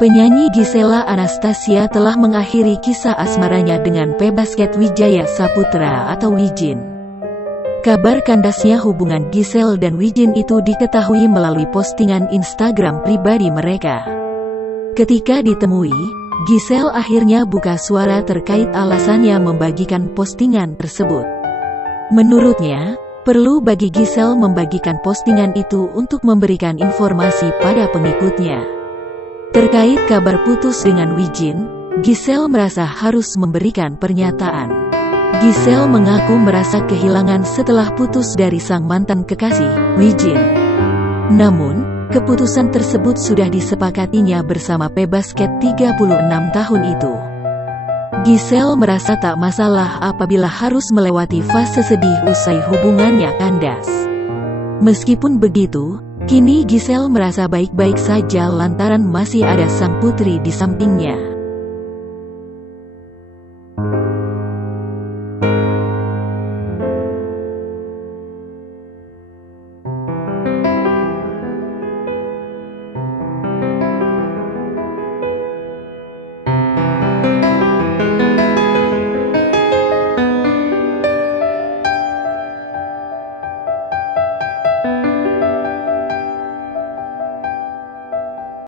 Penyanyi Gisela Anastasia telah mengakhiri kisah asmaranya dengan pebasket Wijaya Saputra atau Wijin. Kabar kandasnya hubungan Giselle dan Wijin itu diketahui melalui postingan Instagram pribadi mereka. Ketika ditemui, Giselle akhirnya buka suara terkait alasannya membagikan postingan tersebut. Menurutnya, perlu bagi Giselle membagikan postingan itu untuk memberikan informasi pada pengikutnya. Terkait kabar putus dengan Wijin, Giselle merasa harus memberikan pernyataan. Giselle mengaku merasa kehilangan setelah putus dari sang mantan kekasih, Wijin. Namun, keputusan tersebut sudah disepakatinya bersama pebasket 36 tahun itu. Giselle merasa tak masalah apabila harus melewati fase sedih usai hubungannya kandas. Meskipun begitu, kini Giselle merasa baik-baik saja lantaran masih ada sang putri di sampingnya.